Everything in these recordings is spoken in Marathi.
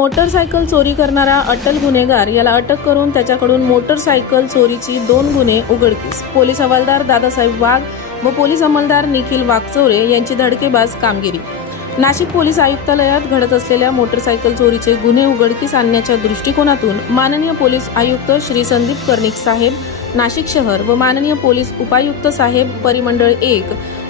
मोटरसायकल चोरी करणारा अटल गुन्हेगार याला अटक करून त्याच्याकडून मोटरसायकल चोरीची दोन गुन्हे उघडकीस. पोलीस हवालदार दादासाहेब वाघ व पोलीस अंमलदार निखिल वाघचौरे यांची धडकेबाज कामगिरी. नाशिक पोलीस आयुक्तालयात घडत असलेल्या मोटरसायकल चोरीचे गुन्हे उघडकीस आणण्याच्या दृष्टिकोनातून माननीय पोलीस आयुक्त श्री संदीप कर्णिक साहेब नाशिक शहर व माननीय पोलीस उपायुक्त साहेब परिमंडळ एक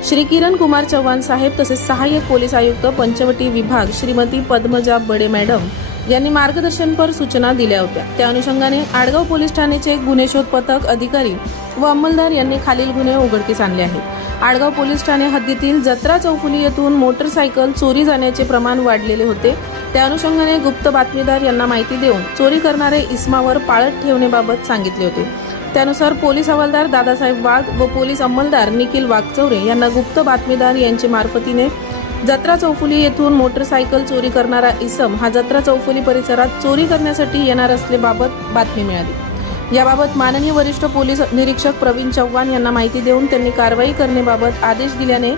श्री किरण कुमार चव्हाण साहेब तसेच सहाय्यक पोलीस आयुक्त पंचवटी विभाग श्रीमती पद्मजा बडे मॅडम यांनी मार्गदर्शनपर सूचना दिल्या होत्या. त्या अनुषंगाने आडगाव पोलीस ठाण्याचे गुन्हे शोध पथक अधिकारी व अंमलदार यांनी खालील गुन्हे उघडकीस आणले आहेत. आडगाव पोलीस ठाणे हद्दीतील जत्रा चौफुली येथून मोटरसायकल चोरी जाण्याचे प्रमाण वाढलेले होते. त्या अनुषंगाने गुप्त बातमीदार यांना माहिती देऊन चोरी करणारे इस्मावर पाळत ठेवण्याबाबत सांगितले होते. त्यानुसार पोलीस हवालदार दादासाहेब वाघ व पोलीस अंमलदार निखिल वाघचौरे यांना गुप्त बातमीदार यांची मार्फतीने जत्रा चौफुली येथून मोटरसायकल चोरी करणारा इसम हा जत्रा चौफुली परिसरात चोरी करण्यासाठी येणार असल्याबाबत बातमी मिळाली. याबाबत माननीय वरिष्ठ पोलीस निरीक्षक प्रवीण चव्हाण यांना माहिती देऊन त्यांनी कारवाई करण्याबाबत आदेश दिल्याने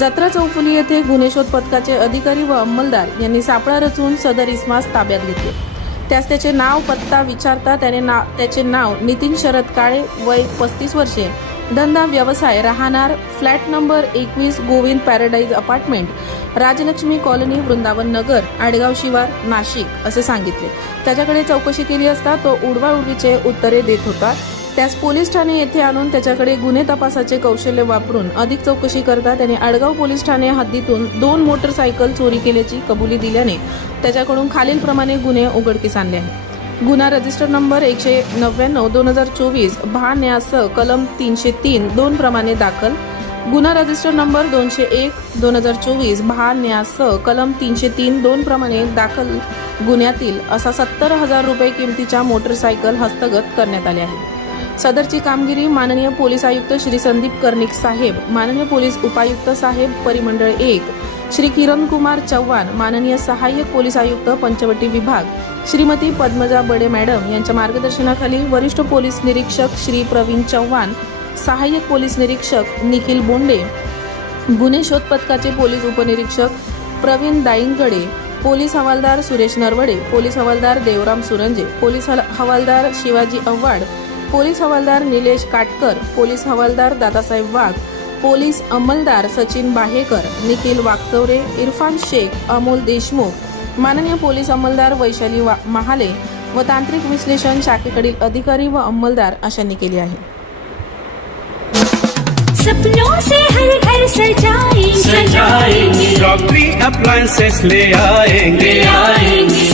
जत्रा चौफुली येथे गुन्हे शोध पथकाचे अधिकारी व अंमलदार यांनी सापळा रचून सदर इस्मास ताब्यात घेतले. त्यास त्याचे नाव पत्ता विचारता त्याने ना त्याचे नाव नितीन शरद काळे वय पस्तीस वर्षे. धंदा व्यवसाय राहणार. फ्लॅट नंबर एकवीस Govind paradise apartment. Rajlakshmi colony Vrindavan Nagar Adgaon शिवार नाशिक असे सांगितले. त्याच्याकडे चौकशी केली असता तो उडवाउडवीचे उत्तरे देत होता. त्यास पोलीस ठाणे येथे आणून त्याच्याकडे गुन्हे तपासाचे कौशल्य वापरून अधिक चौकशी करता त्याने आडगाव पोलीस ठाणे हद्दीतून दोन मोटरसायकल चोरी केल्याची कबुली दिल्याने त्याच्याकडून खालीलप्रमाणे गुन्हे उघडकीस आणले आहेत. गुन्हा रजिस्टर नंबर एकशे नव्याण्णव दोन हजार चोवीस भा न्यास कलम तीनशे तीन दोन प्रमाणे दाखल. गुन्हा रजिस्टर नंबर दोनशे एक दोन हजार चोवीस भा न्यास कलम तीनशे तीन दोन प्रमाणे दाखल गुन्ह्यातील असा सत्तर हजार रुपये किमतीच्या मोटरसायकल हस्तगत करण्यात आले आहे सदरची कामगिरी माननीय पोलीस आयुक्त श्री संदीप कर्णिक साहेब माननीय पोलीस उपायुक्त साहेब परिमंडळ एक श्री किरण कुमार चव्हाण माननीय सहाय्यक पोलीस आयुक्त पंचवटी विभाग श्रीमती पद्मजा बडे मॅडम यांच्या मार्गदर्शनाखाली वरिष्ठ पोलीस निरीक्षक श्री प्रवीण चव्हाण सहाय्यक पोलीस निरीक्षक निखिल बोंडे गुन्हे शोध पथकाचे पोलीस उपनिरीक्षक प्रवीण दाईंगडे पोलीस हवालदार सुरेश नरवडे पोलीस हवालदार देवराम सुरंजे पोलीस हवालदार शिवाजी अव्हाड पोलीस हवालदार निलेश काटकर पोलीस हवालदार दादासाहेब वाघ पोलीस अंमलदार सचिन बाहेकर निखिल वागचौरे इरफान शेख अमोल देशमुख माननीय पोलीस अंमलदार वैशाली वा- महाले व तांत्रिक विश्लेषण शाखेकडील अधिकारी व अंमलदार अशांनी केली आहे. सपनों से हर घर सजाएंगे। सजाएंगे। क्रॉकरी अप्लायंसेस ले आएंगे। आएंगे।